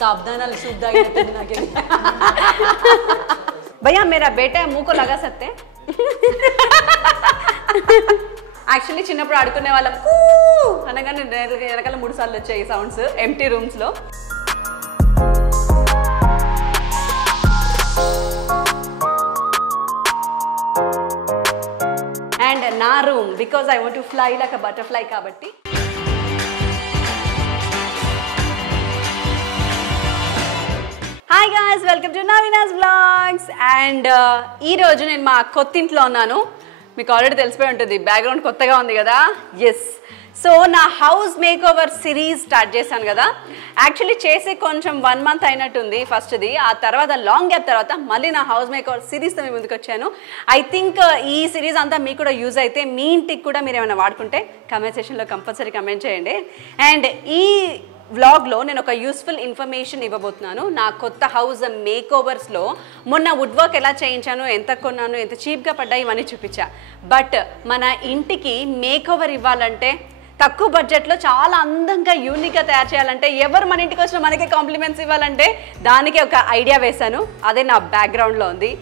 सावधान भैया मेरा बेटा मुंह को लगा सकते యాక్చువల్లీ చిన్నప్పుడు ఆడుకునే వాళ్ళం అనగానే వెనకాల 3 సార్లు వచ్చాయి సౌండ్స్ ఎంప్టీ రూమ్స్ లో. అండ్ నా room because I want to fly like a butterfly కాబట్టి. Hi guys, welcome to Naveena's vlogs. And ఈ రోజు నేను మా కొత్తింట్లో ఉన్నాను. మీకు ఆల్రెడీ తెలిసిపోయి ఉంటుంది, బ్యాక్గ్రౌండ్ కొత్తగా ఉంది కదా. ఎస్, సో నా house make over series start చేశాను కదా. యాక్చువల్లీ చేసి కొంచెం 1 మంత్ అయినట్టుంది ఫస్ట్ది. ఆ తర్వాత లాంగ్ గ్యాప్ తర్వాత మళ్ళీ నా హౌస్ మేక్ ఓవర్ సిరీస్తో మీ ముందుకు వచ్చాను. ఐ థింక్ ఈ సిరీస్ అంతా మీకు కూడా యూజ్ అయితే మీ ఇంటికి కూడా మీరు ఏమైనా వాడుకుంటే కమెంట్ సెక్షన్లో కంపల్సరీ కమెంట్ చేయండి. అండ్ ఈ వ్లాగ్లో నేను ఒక యూస్ఫుల్ ఇన్ఫర్మేషన్ ఇవ్వబోతున్నాను. నా కొత్త హౌస్ మేక్ ఓవర్స్లో మొన్న వుడ్ వర్క్ ఎలా చేయించాను, ఎంత కొన్నాను, ఎంత చీప్గా పడ్డాయి, ఇవన్నీ చూపించా. బట్ మన ఇంటికి మేక్ ఓవర్ ఇవ్వాలంటే, తక్కువ బడ్జెట్లో చాలా అందంగా యూనిక్గా తయారు చేయాలంటే, ఎవరు మన ఇంటికి వచ్చినా మనకే కాంప్లిమెంట్స్ ఇవ్వాలంటే దానికి ఒక ఐడియా వేశాను. అదే నా బ్యాక్గ్రౌండ్లో ఉంది,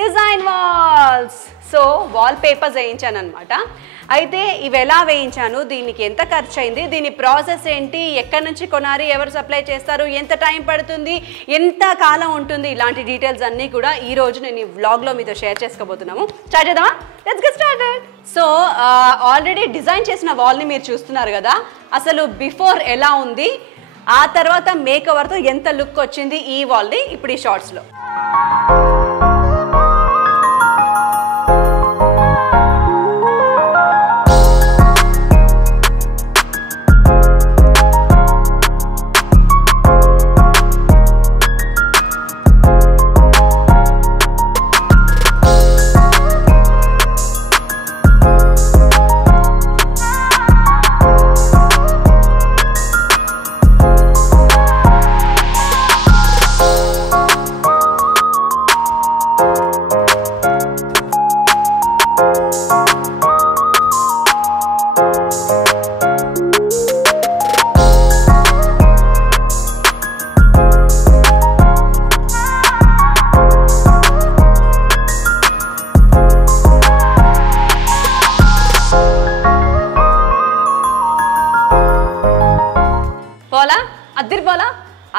design walls. So wallpapers వేయించాను అనమాట. అయితే ఇవి ఎలా వేయించాను, దీనికి ఎంత ఖర్చు అయింది, దీని ప్రాసెస్ ఏంటి, ఎక్కడి నుంచి కొనాలి, ఎవరు సప్లై చేస్తారు, ఎంత టైం పడుతుంది, ఎంత కాలం ఉంటుంది, ఇలాంటి డీటెయిల్స్ అన్నీ కూడా ఈరోజు నేను ఈ వ్లాగ్లో మీతో షేర్ చేసుకోబోతున్నాము. స్టార్ట్ చేద్దామా? Let's get started. So already design చేసిన వాల్ని మీరు చూస్తున్నారు కదా. అసలు బిఫోర్ ఎలా ఉంది, ఆ తర్వాత మేక్ ఓవర్తో ఎంత లుక్ వచ్చింది ఈ వాల్ని ఇప్పుడు ఈ షార్ట్స్లో.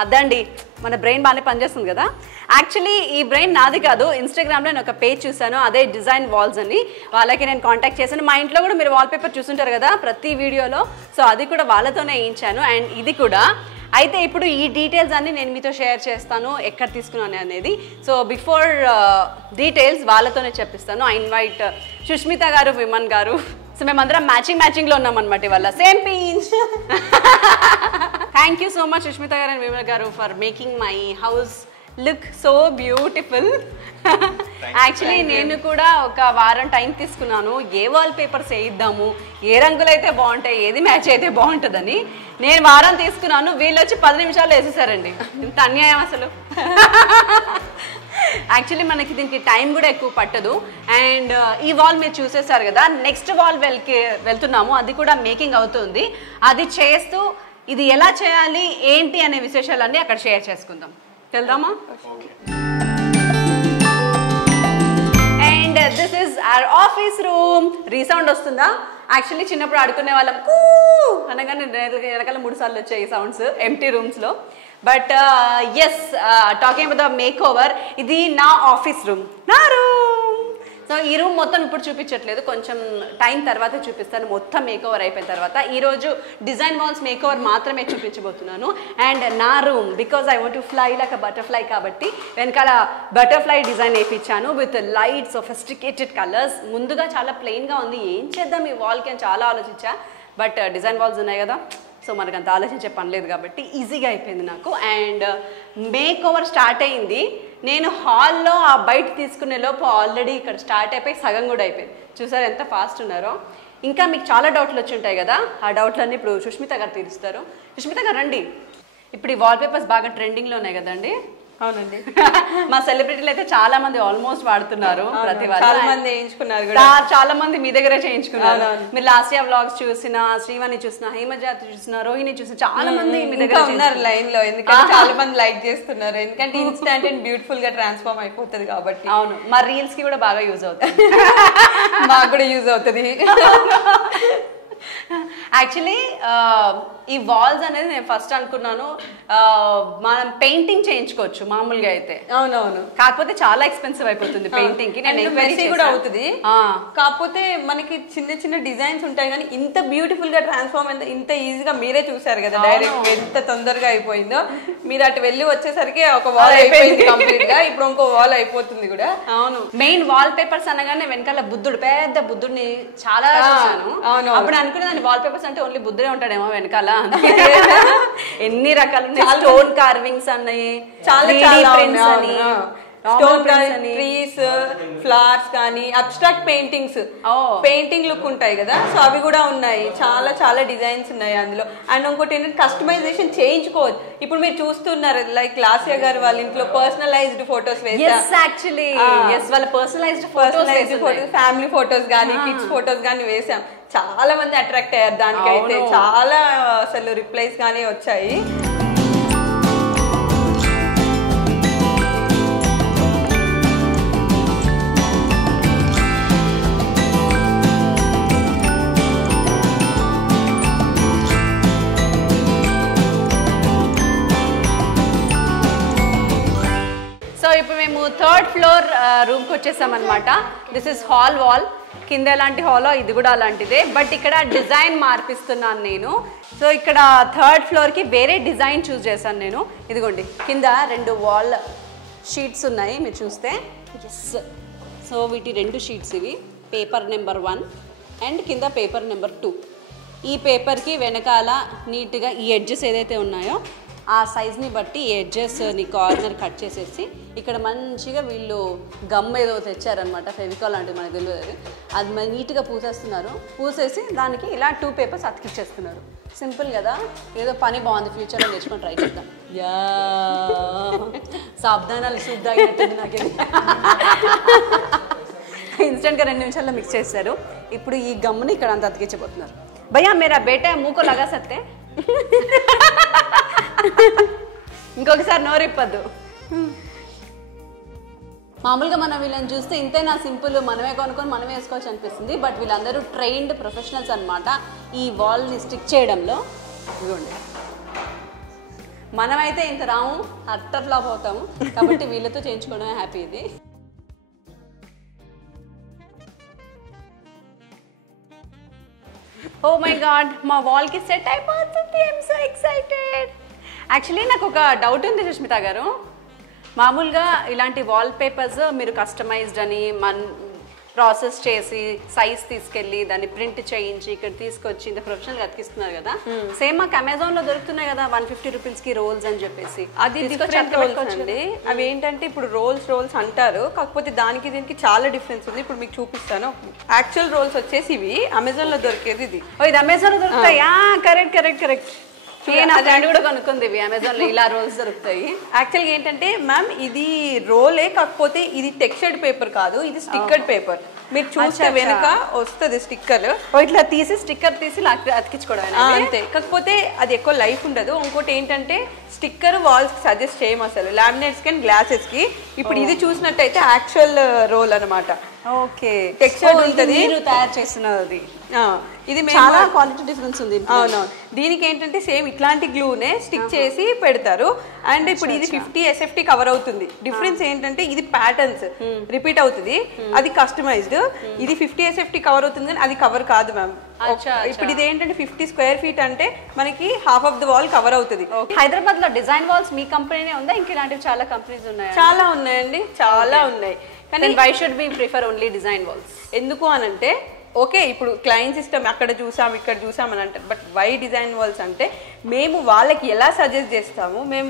అదండి, మన బ్రెయిన్ బాగానే పనిచేస్తుంది కదా. యాక్చువల్లీ ఈ బ్రెయిన్ నాది కాదు, ఇన్స్టాగ్రామ్లో నేను ఒక పేజ్ చూసాను, అదే డిజైన్ వాల్స్ అని. వాళ్ళకి నేను కాంటాక్ట్ చేశాను. మా ఇంట్లో కూడా మీరు వాల్పేపర్ చూస్తుంటారు కదా ప్రతి వీడియోలో, సో అది కూడా వాళ్ళతోనే వేయించాను. అండ్ ఇది కూడా. అయితే ఇప్పుడు ఈ డీటెయిల్స్ అన్నీ నేను మీతో షేర్ చేస్తాను, ఎక్కడ తీసుకున్నాను అనేది. సో బిఫోర్ డీటెయిల్స్ వాళ్ళతోనే చెప్పిస్తాను. ఐ ఇన్వైట్ సుష్మిత గారు, విమన్ గారు. సో మేమందరం మ్యాచింగ్లో ఉన్నాం అనమాట ఇవాళ, same pins. Thank you so much Sushmita గారు అండ్ విమల్ గారు for making my house look so beautiful. Actually నేను కూడా ఒక వారం టైం తీసుకున్నాను, ఏ వాల్ పేపర్స్ వేయిద్దాము, ఏ రంగులు అయితే బాగుంటాయి, ఏది మ్యాచ్ అయితే బాగుంటుందని. నేను వారం తీసుకున్నాను, వీళ్ళు వచ్చి 10 నిమిషాల్లో వేసేసారండి. ఇంత అన్యాయం అసలు. యాక్చువల్లీ మనకి దీనికి టైం కూడా ఎక్కువ పట్టదు. అండ్ ఈ వాల్ మీరు చూసేసారు కదా. నెక్స్ట్ వాల్ వెళ్తున్నాము, అది కూడా మేకింగ్ అవుతుంది. అది చేస్తూ ఇది ఎలా చేయాలి ఏంటి అనే విశేషాలన్నీ అక్కడ షేర్ చేసుకుందాం. వెళ్దామా? And this is our office room. Resound వస్తుందా? యాక్చువల్లీ చిన్నప్పుడు ఆడుకునే వాళ్ళం అనగానే వెనకాల 3 సార్లు వచ్చాయి సౌండ్స్ ఎంప్టీ రూమ్స్లో. But yes, talking about the makeover, ఇది నా ఆఫీస్ రూమ్, నా రూమ్. సో ఈ రూమ్ మొత్తం ఇప్పుడు చూపించట్లేదు, కొంచెం టైం తర్వాత చూపిస్తాను, మొత్తం మేక్ ఓవర్ అయిపోయిన తర్వాత. ఈరోజు డిజైన్ వాల్స్ మేక్ ఓవర్ మాత్రమే చూపించబోతున్నాను. అండ్ నా room because I want to fly like a butterfly కాబట్టి వెనకాల బటర్ఫ్లై డిజైన్ వేయించాను విత్ లైట్ సొఫిస్టికేటెడ్ కలర్స్. ముందుగా చాలా ప్లెయిన్గా ఉంది, ఏం చేద్దాం ఈ వాల్కి అని చాలా ఆలోచించా. బట్ డిజైన్ వాల్స్ ఉన్నాయి కదా, సో మనకు అంత ఆలోచించే పని లేదు కాబట్టి ఈజీగా అయిపోయింది నాకు. అండ్ మేక్ ఓవర్ స్టార్ట్ అయింది. నేను హాల్లో ఆ బయట తీసుకునే లోపు ఆల్రెడీ ఇక్కడ స్టార్ట్ అయిపోయి సగం కూడా అయిపోయింది. చూసారు ఎంత ఫాస్ట్ ఉన్నారో. ఇంకా మీకు చాలా డౌట్లు వచ్చి ఉంటాయి కదా, ఆ డౌట్లన్నీ ఇప్పుడు సుష్మిత గారు తీరుస్తారు. సుష్మిత గారు రండి. ఇప్పుడు ఈ వాల్పేపర్స్ బాగా ట్రెండింగ్లో ఉన్నాయి కదండి. అవునండి. మా సెలబ్రిటీలు అయితే చాలా మంది ఆల్మోస్ట్ వాడుతున్నారు. ప్రతి వాళ్ళు చాలా మంది చేయించుకున్నారు కూడా. చాలా మంది మీ దగ్గరే చేయించుకున్నారు. మీరు లాస్ట్ ఇయర్ వ్లాగ్స్ చూసిన, శ్రీవాణి చూసిన, హేమజాతి చూసిన, రోహిణి చూసిన చాలా మంది మీ దగ్గర ఉన్నారు లైన్ లో. ఎందుకంటే చాలా మంది లైక్ చేస్తున్నారు. ఎందుకంటే ఇన్స్టెంట్ అండ్ బ్యూటిఫుల్ గా ట్రాన్స్ఫార్మ్ అయిపోతుంది కాబట్టి. అవును, మా రీల్స్ కి కూడా బాగా యూజ్ అవుతుంది. మాకు కూడా యూజ్ అవుతుంది. యాక్చువల్లీ ఈ వాల్స్ అనేది నేను ఫస్ట్ అనుకున్నాను మనం పెయింటింగ్ చేయించుకోవచ్చు మామూలుగా అయితే. అవునవును. కాకపోతే చాలా ఎక్స్పెన్సివ్ అయిపోతుంది పెయింటింగ్ కి. నేను ఎంక్వైరీ కూడా అవుతుంది. కాకపోతే మనకి చిన్న చిన్న డిజైన్స్ ఉంటాయి కానీ ఇంత బ్యూటిఫుల్ గా ట్రాన్స్ఫార్మ్ ఇంత ఈజీగా మీరే చూసారు కదా డైరెక్ట్ ఎంత తొందరగా అయిపోయిందో. మీరు అటు వెళ్ళి వచ్చేసరికి ఒక వాల్ అయిపోయింది కంప్లీట్ గా. ఇప్పుడు ఇంకో వాల్ అయిపోతుంది కూడా. అవును, మెయిన్ వాల్ పేపర్స్ అనగానే వెనకాల బుద్ధుడు, పెద్ద బుద్ధుడిని చాలా చూసాను. అప్పుడు అనుకునేదాన్ని వాల్ పేపర్స్ అంటే ఓన్లీ బుద్ధుడే ఉంటాడేమో వెనకాల. ఎన్ని రకాలు స్టోన్ కార్వింగ్స్ అన్నాయి, స్టోన్ ట్రీస్, ఫ్లవర్స్ కానీ అబ్స్ట్రాక్ట్ పెయింటింగ్స్, పెయింటింగ్ లుక్ ఉంటాయి కదా, సో అవి కూడా ఉన్నాయి. చాలా చాలా డిజైన్స్ ఉన్నాయి అందులో. అండ్ ఇంకోటి ఏంటంటే కస్టమైజేషన్ చేయించుకోవచ్చు. ఇప్పుడు మీరు చూస్తున్నారు లైక్ లాస్యా గారు వాళ్ళ ఇంట్లో పర్సనలైజ్డ్ ఫొటోస్ వేసారు. ఫ్యామిలీ ఫొటోస్ కానీ కిడ్స్ ఫొటోస్ కానీ వేసాం. చాలా మంది అట్రాక్ట్ అయ్యారు దానికైతే. చాలా అసలు రిప్లైస్ కానీ వచ్చాయి. సో ఇప్పుడు మేము 3rd ఫ్లోర్ రూమ్కి వచ్చేసాం అనమాట. This is hall wall. కింద ఎలాంటి హాలో ఇది కూడా అలాంటిదే, బట్ ఇక్కడ డిజైన్ మార్పిస్తున్నాను నేను. సో ఇక్కడ 3rd ఫ్లోర్కి వేరే డిజైన్ చూస్ చేశాను నేను. ఇదిగోండి, కింద 2 వాల్ షీట్స్ ఉన్నాయి మీరు చూస్తే. ఎస్, సో వీటి 2 షీట్స్ ఇవి. పేపర్ నెంబర్ 1 అండ్ కింద పేపర్ నెంబర్ 2. ఈ పేపర్కి వెనకాల నీట్గా ఈ ఎడ్జెస్ ఏదైతే ఉన్నాయో ఆ సైజ్ని బట్టి ఈ ఎడ్జెస్ని కార్నర్ కట్ చేసేసి ఇక్కడ మంచిగా వీళ్ళు గమ్ ఏదో తెచ్చారనమాట, ఫెవికాల్ లాంటిది మనకు తెలియదు. అది నీట్గా పూసేస్తున్నారు. పూసేసి దానికి ఇలా 2 పేపర్స్ అతికిచ్చేస్తున్నారు. సింపుల్ కదా, ఏదో పని బాగుంది. ఫ్యూచర్లో నేర్చుకొని ట్రై చేద్దాం. సాబ్దానాలు శుద్ధ అయినట్టుంది నాకు. ఇన్స్టెంట్గా 2 నిమిషాల్లో మిక్స్ చేస్తారు. ఇప్పుడు ఈ గమ్ముని ఇక్కడ అంతా అతికించబోతున్నారు. భయ్యా మేరా బేటా మూకో లగా సత్తే, ఇంకొకసారి నోరిప్పద్దు. మామూలుగా మనం వీళ్ళని చూస్తే ఇంతేనా సింపుల్, మనమే కొనుక్కొని మనమే వేసుకోవచ్చు అనిపిస్తుంది. బట్ వీళ్ళందరూ ట్రైన్డ్ ప్రొఫెషనల్స్ అనమాట ఈ వాల్ని స్టిక్ చేయడంలో. ఇదిగోండి, మనమైతే ఇంత రాము, అట్టర్ ఫ్లాప్ అవుతాము. కాబట్టి వీళ్ళతో చేయించుకోవడమే హ్యాపీ. ఇది ఓ మై గాడ్, మా వాల్కి సెట్ అయిపోతుంది. I'm so excited. యాక్చువల్లీ నాకు ఒక డౌట్ ఉంది సుష్మిత గారు. మామూలుగా ఇలాంటి వాల్ పేపర్స్ మీరు కస్టమైజ్డ్ అని ప్రాసెస్ చేసి సైజ్ తీసుకెళ్ళి దాన్ని ప్రింట్ చేయించి ఇక్కడ తీసుకొచ్చి ఇంత ప్రొఫెషనల్గా అతికిస్తున్నారు కదా. సేమ్ మాకు అమెజాన్లో దొరుకుతున్నాయి కదా 150 రూపీస్కి రోల్స్ అని చెప్పేసి. అది డిఫరెంట్ రోల్స్ అండి. అవి ఏంటంటే ఇప్పుడు రోల్స్ అంటారు, కాకపోతే దానికి దీనికి చాలా డిఫరెన్స్ ఉంది. ఇప్పుడు మీకు చూపిస్తాను. యాక్చువల్ రోల్స్ వచ్చేసి ఇవి అమెజాన్లో దొరికేది. ఇది ఇది అమెజాన్లో దొరుకుతాయా? కరెక్ట్. నేను కూడా కనుక్కుంది ఇవి అమెజాన్ లో ఇలా రోల్స్ దొరుకుతాయి. యాక్చువల్గా ఏంటంటే మ్యామ్ ఇది రోలే, కాకపోతే ఇది టెక్స్చర్డ్ పేపర్ కాదు, ఇది స్టిక్కర్డ్ పేపర్. మీరు చూస్తే వెనుక వస్తుంది స్టిక్కర్. ఇట్లా తీసి స్టిక్కర్ తీసి అతికించుకోవడం అంతే. కాకపోతే అది ఎక్కువ లైఫ్ ఉండదు. ఇంకోటి ఏంటంటే స్టిక్కర్ వాల్స్ సజెస్ట్ చేయము అసలు, లామినేట్స్ కి గ్లాసెస్ కి. ఇప్పుడు ఇది చూసినట్టయితే యాక్చువల్ రోల్ అనమాట. ఓకే, టెక్స్చర్ ఉంటుంది. మీరు తయారు చేస్తున్నది ఇది చాలా క్వాలిటీ డిఫరెన్స్ ఉంది. అవునవును. దీనికి ఏంటంటే సేమ్ ఇట్లాంటి గ్లూనే స్టిక్ చేసి పెడతారు. అండ్ ఇప్పుడు ఇది 50 SFT కవర్ అవుతుంది. డిఫరెన్స్ ఏంటంటే ఇది ప్యాటర్న్స్ రిపీట్ అవుతుంది, అది కస్టమైజ్డ్. ఇది 50 SFT కవర్ అవుతుంది కానీ అది కవర్ కాదు మ్యామ్. ఇప్పుడు ఇది ఏంటంటే 50 స్క్వేర్ ఫీట్ అంటే మనకి half of the wall cover అవుతుంది. హైదరాబాద్ లో డిజైన్ వాల్స్ మీ కంపెనీనే ఉందా? ఇంక ఇలాంటివి చాలా కంపెనీస్ ఉన్నాయి? చాలా ఉన్నాయండి, చాలా ఉన్నాయి. కానీ why should we prefer only design walls? ఎందుకు అనంటే ఓకే ఇప్పుడు క్లయింట్ సిస్టమ్ అక్కడ చూసాం ఇక్కడ చూసాం అని అంటారు, బట్ వై డిజైన్ వాల్స్ అంటే మేము వాళ్ళకి ఎలా సజెస్ట్ చేస్తాము, మేము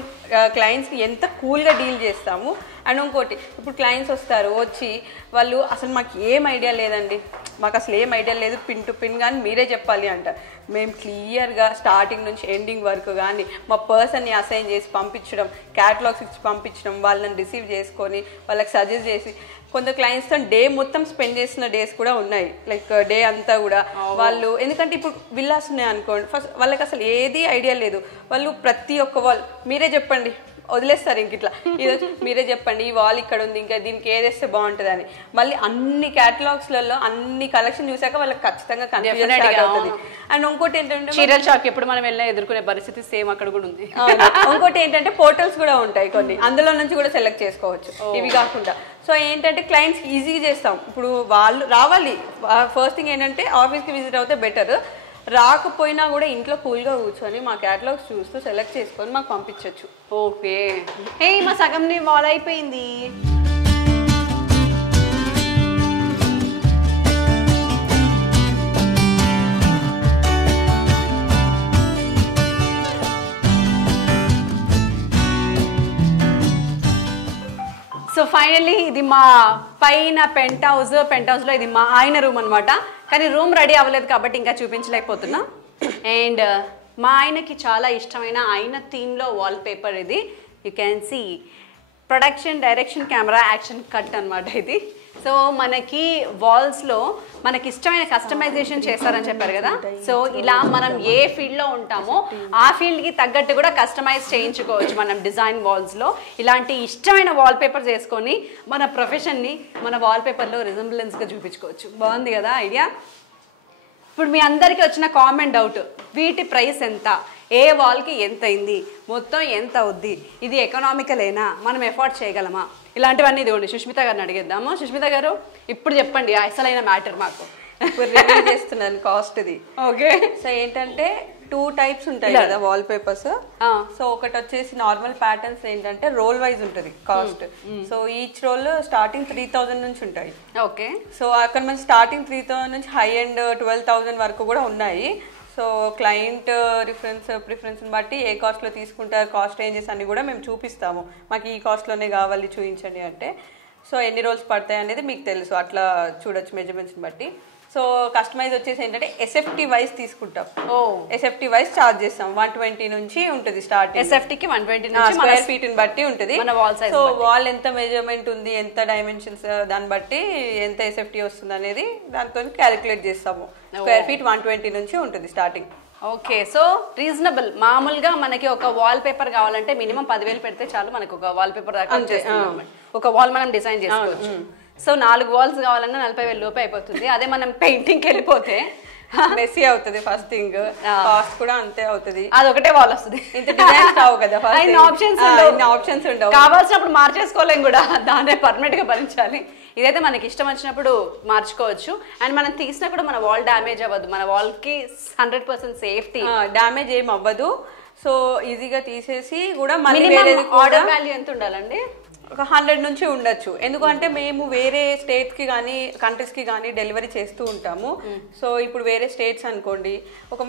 క్లయింట్స్కి ఎంత కూల్గా డీల్ చేస్తాము. అండ్ ఇంకోటి ఇప్పుడు క్లయింట్స్ వస్తారు, వచ్చి వాళ్ళు అసలు మాకు ఏం ఐడియా లేదండి, మాకు అసలు ఏం ఐడియా లేదు, పిన్ టు పిన్ కానీ మీరే చెప్పాలి అంట. మేము క్లియర్గా స్టార్టింగ్ నుంచి ఎండింగ్ వరకు కానీ మా పర్సన్ని అసైన్ చేసి పంపించడం, క్యాటలాగ్స్ ఇచ్చి పంపించడం, వాళ్ళని రిసీవ్ చేసుకొని వాళ్ళకి సజెస్ట్ చేసి, కొందరు క్లయింట్స్తో డే మొత్తం స్పెండ్ చేసిన డేస్ కూడా ఉన్నాయి. లైక్ డే అంతా కూడా వాళ్ళు, ఎందుకంటే ఇప్పుడు విల్లాస్ ఉన్నాయి అనుకోండి, ఫస్ట్ వాళ్ళకి అసలు ఏది ఐడియా లేదు. వాళ్ళు ప్రతి ఒక్క వాల్ మీరే చెప్పండి వదిలేస్తారు, ఇంక ఇట్లా ఈరోజు మీరే చెప్పండి ఈ వాల్ ఇక్కడ ఉంది, ఇంకా దీనికి ఏదేస్తే బాగుంటుంది అని. మళ్ళీ అన్ని క్యాటలాగ్స్లలో అన్ని కలెక్షన్ చూసాక వాళ్ళకి ఖచ్చితంగా కన్ఫ్యూజన్ స్టార్ట్ అవుతుంది. అండ్ ఇంకోటి ఏంటంటే చీరల షాప్ ఎప్పుడు మనం వెళ్ళినా ఎదుర్కొనే పరిస్థితి సేమ్ అక్కడ కూడా ఉంది. ఇంకోటి ఏంటంటే పోర్టల్స్ కూడా ఉంటాయి కొన్ని, అందులో నుంచి కూడా సెలెక్ట్ చేసుకోవచ్చు ఇవి కాకుండా. సో ఏంటంటే క్లయింట్స్ ఈజీగా చేస్తాం. ఇప్పుడు వాళ్ళు రావాలి, ఫస్ట్ థింగ్ ఏంటంటే ఆఫీస్కి విజిట్ అవుతే బెటర్. రాకపోయినా కూడా ఇంట్లో కూల్గా కూర్చొని మా క్యాటలాగ్స్ చూస్తూ సెలెక్ట్ చేసుకొని మాకు పంపించవచ్చు. ఓకే, హే మా సగంని వాల్ అయిపోయింది. సో ఫైనల్లీ ఇది మా పైన పెంట్ హౌస్లో ఇది మా ఆయన రూమ్ అనమాట. కానీ రూమ్ రెడీ అవ్వలేదు కాబట్టి ఇంకా చూపించలేకపోతున్నా. అండ్ మా ఆయనకి చాలా ఇష్టమైన ఆయన థీమ్లో వాల్ పేపర్ ఇది. You can see production, direction, camera, action cut అనమాట ఇది. సో మనకి వాల్స్లో మనకి ఇష్టమైన కస్టమైజేషన్ చేస్తారని చెప్పారు కదా. సో ఇలా మనం ఏ ఫీల్డ్లో ఉంటామో ఆ ఫీల్డ్కి తగ్గట్టు కూడా కస్టమైజ్ చేయించుకోవచ్చు మనం డిజైన్ వాల్స్లో. ఇలాంటి ఇష్టమైన వాల్ పేపర్ చేసుకొని మన ప్రొఫెషన్ని మన వాల్ పేపర్లో రిజంబ్లెన్స్గా చూపించుకోవచ్చు. బాగుంది కదా ఐడియా. ఇప్పుడు మీ అందరికీ వచ్చిన కామెంట్ డౌట్, వీటి ప్రైస్ ఎంత, ఏ వాల్కి ఎంత అయింది, మొత్తం ఎంత అవుద్ది, ఇది ఎకనామికలేనా, మనం ఎఫోర్డ్ చేయగలమా, ఇలాంటివన్నీ ఇదిగోండి సుష్మిత గారిని అడిగేద్దాము. సుష్మిత గారు ఇప్పుడు చెప్పండి అసలైన మ్యాటర్ మాకు. ఇప్పుడు రివ్యూ చేస్తున్నాను కాస్ట్ది. ఓకే, సో ఏంటంటే 2 టైప్స్ ఉంటాయి కదా వాల్ పేపర్స్. సో ఒకటి వచ్చేసి నార్మల్ ప్యాటర్న్స్ ఏంటంటే రోల్ వైజ్ ఉంటుంది cost. So each roll starting 3000 నుంచి ఉంటాయి. ఓకే, సో అక్కడ మనం స్టార్టింగ్ 3000 నుంచి హై అండ్ 12,000 వరకు కూడా ఉన్నాయి. సో క్లయింట్ ప్రిఫరెన్స్ని బట్టి ఏ కాస్ట్లో తీసుకుంటారు, కాస్ట్ రేంజెస్ అన్ని కూడా మేము చూపిస్తాము. మాకు ఈ కాస్ట్లోనే కావాలి చూపించండి అంటే. సో ఎన్ని రోల్స్ పడతాయి అనేది మీకు తెలుసు, అట్లా చూడొచ్చు మెజర్మెంట్స్ని బట్టి. సో కస్టమైజ్ వచ్చేసి ఏంటంటే ఎస్ఎఫ్టీ వైజ్ తీసుకుంటాం. ఎస్ఎఫ్టీ వైజ్ చార్జ్ చేస్తాం. 120 నుంచి ఉంటుంది స్టార్ట్. ఎస్ఎఫ్టీకి 120 స్క్వేర్ ఫీట్ ని బట్టి ఉంటుంది. సో వాల్ ఎంత మెజర్మెంట్ ఉంది, ఎంత డైమెన్షన్స్, దాన్ని బట్టి ఎంత ఎస్ఎఫ్టీ వస్తుంది అనేది దాంతో క్యాలిక్యులేట్ చేస్తాము. స్క్వేర్ ఫీట్ 120 నుంచి ఉంటుంది స్టార్టింగ్. Okay, so reasonable. మామూలుగా మనకి ఒక వాల్ పేపర్ కావాలంటే మినిమం 10,000 పెడితే చాలు, మనకు ఒక వాల్ పేపర్ దాకా ఒక వాల్ మనం డిజైన్ చేసుకోవచ్చు. సో 4 వాల్స్ కావాలన్నా 40,000 లోపే అయిపోతుంది. అదే మనం పెయింటింగ్కి వెళ్ళిపోతే మెస్సీ అవుతుంది. ఫస్ట్ థింగ్ కాస్ట్ కూడా అంతే అవుతుంది. అదొకటే వాల్ వస్తుంది, ఇంత డిజైన్స్ రావు కదా, ఆప్షన్స్ ఉండవు. కావాల్సినప్పుడు మార్చేసుకోలేం కూడా, దాన్నే పర్మనెంట్ గా భరించాలి. ఇదైతే మనకి ఇష్టం వచ్చినప్పుడు మార్చుకోవచ్చు. అండ్ మనం తీసినా కూడా మన వాల్ డ్యామేజ్ అవ్వదు, మన వాల్ కి 100% సేఫ్టీ, డ్యామేజ్ ఏం అవ్వదు. సో ఈజీగా తీసేసి కూడా మళ్ళీ ఆర్డర్ వాల్యూ ఎంత ఉండాలండి? ఒక 100 నుంచి ఉండొచ్చు. ఎందుకంటే మేము వేరే స్టేట్స్కి కానీ కంట్రీస్కి కానీ డెలివరీ చేస్తూ ఉంటాము. సో ఇప్పుడు వేరే స్టేట్స్ అనుకోండి ఒక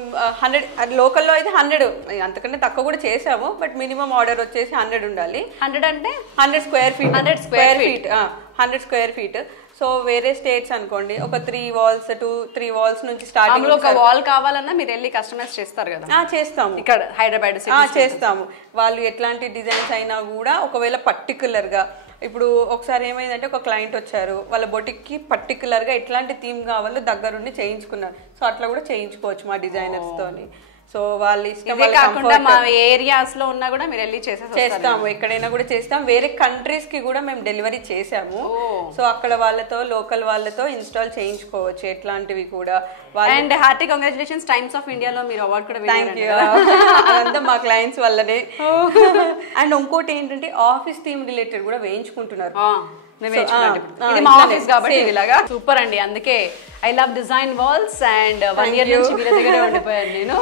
100, లోకల్లో అయితే 100, అంతకంటే తక్కువ కూడా చేసాము. బట్ మినిమం ఆర్డర్ వచ్చేసి 100 ఉండాలి. 100 అంటే 100 square feet. 100 square feet. So వేరే స్టేట్స్ అనుకోండి ఒక 3 వాల్స్ నుంచి స్టార్టింగ్. ఒక వాల్ కావాలన్నా మీరు వెళ్ళి కస్టమైజ్ చేస్తారు కదా? చేస్తాము. ఇక్కడ హైదరాబాద్ చేస్తాము. వాళ్ళు ఎట్లాంటి డిజైన్స్ అయినా కూడా ఒకవేళ పర్టికులర్ గా, ఇప్పుడు ఒకసారి ఏమైందంటే ఒక క్లయింట్ వచ్చారు, వాళ్ళ బొటిక్కి పర్టికులర్ గా ఎట్లాంటి థీమ్ కావాలో దగ్గరుండి చేయించుకున్నారు. సో అట్లా కూడా చేయించుకోవచ్చు మా డిజైనర్స్ తోని. సో వాళ్ళ ఇష్టం. కాకుండా మా ఏరియాస్ లో ఉన్నా కూడా మీరు వెళ్ళి చేస్తాము, ఎక్కడైనా కూడా చేస్తాం. వేరే కంట్రీస్ కి కూడా మేము డెలివరీ చేసాము. సో అక్కడ వాళ్ళతో, లోకల్ వాళ్ళతో ఇన్స్టాల్ చేయించుకోవచ్చు ఎట్లాంటివి కూడా. And hearty congratulations, times of ఇండియాలో మీరు అవార్డు కూడా విన్నారు. అదంతా మా క్లయింట్స్ వల్లనే. అండ్ ఇంకోటి ఏంటంటే ఆఫీస్ థీమ్ రిలేటెడ్ కూడా వేయించుకుంటున్నారు. ఇది మా ఆఫీస్ కాబట్టి ఇలాగా సూపర్ అండి. అందుకే I love design walls. And 1 year నుంచి వీళ్ళ దగ్గరే ఉండిపోయాను నేను.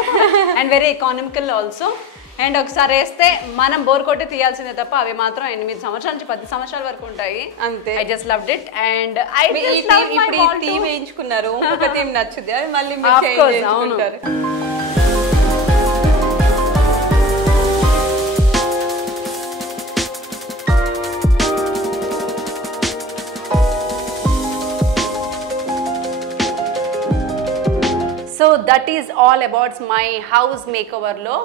And very economical also. And ఒకసారి వేస్తే మనం బోర్ కొట్టి తీయాల్సిందే తప్ప అవి మాత్రం 8 సంవత్సరాల నుంచి 10 సంవత్సరాల వరకు ఉంటాయి. అంతే. I just loved it. And ఇప్పుడు ఈ థీమ్ వేయించుకున్నారు, ఒక థీమ్ నచ్చుద్ది, అది మళ్ళీ మీరు చేయించుకుంటారు. So that is all abouts my house మేకోవర్లో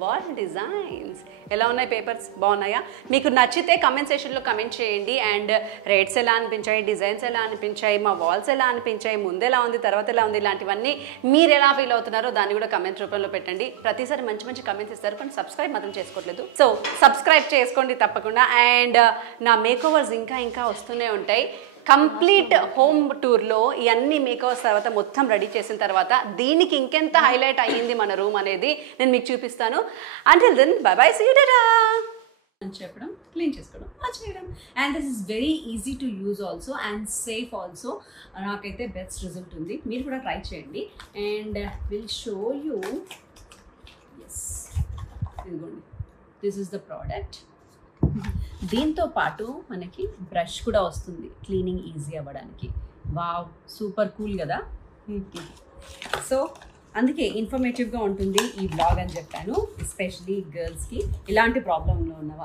వాల్ డిజైన్స్. ఎలా ఉన్నాయి పేపర్స్, బాగున్నాయా? మీకు నచ్చితే కమెంట్ సెక్షన్లో కమెంట్ చేయండి. అండ్ రేట్స్ ఎలా అనిపించాయి, డిజైన్స్ ఎలా అనిపించాయి, మా వాల్స్ ఎలా అనిపించాయి, ముందు ఎలా ఉంది, తర్వాత ఎలా ఉంది, ఇలాంటివన్నీ మీరు ఎలా ఫీల్ అవుతున్నారో దాన్ని కూడా కమెంట్ రూపంలో పెట్టండి. ప్రతిసారి మంచి మంచి కమెంట్స్ ఇస్తారు, కానీ సబ్స్క్రైబ్ మాత్రం చేసుకోవట్లేదు. సో సబ్స్క్రైబ్ చేసుకోండి తప్పకుండా. అండ్ నా మేకోవర్స్ ఇంకా వస్తూనే ఉంటాయి. కంప్లీట్ హోమ్ టూర్లో ఇవన్నీ మేకోవర్స్ తర్వాత మొత్తం రెడీ చేసిన తర్వాత దీనికి ఇంకెంత హైలైట్ అయ్యింది మన రూమ్ అనేది నేను మీకు చూపిస్తాను. Until then bye bye, see you, tata అని చెప్పడం, క్లీన్ చేసుకోవడం, మర్చిపోయడం. And this is very easy to use also and safe also. నాకైతే బెస్ట్ రిజల్ట్ ఉంది, మీరు కూడా ట్రై చేయండి. And will show you. Yes, ఇదిగోండి, దిస్ ఇస్ ద ప్రోడక్ట్. దీంతో పాటు మనకి బ్రష్ కూడా వస్తుంది క్లీనింగ్ ఈజీ అవ్వడానికి. వావ్, సూపర్ కూల్ కదా. సో అందుకే ఇన్ఫర్మేటివ్గా ఉంటుంది ఈ బ్లాగ్ అని చెప్పాను, ఎస్పెషలీ గర్ల్స్కి, ఇలాంటి ప్రాబ్లంలో ఉన్న వాళ్ళు.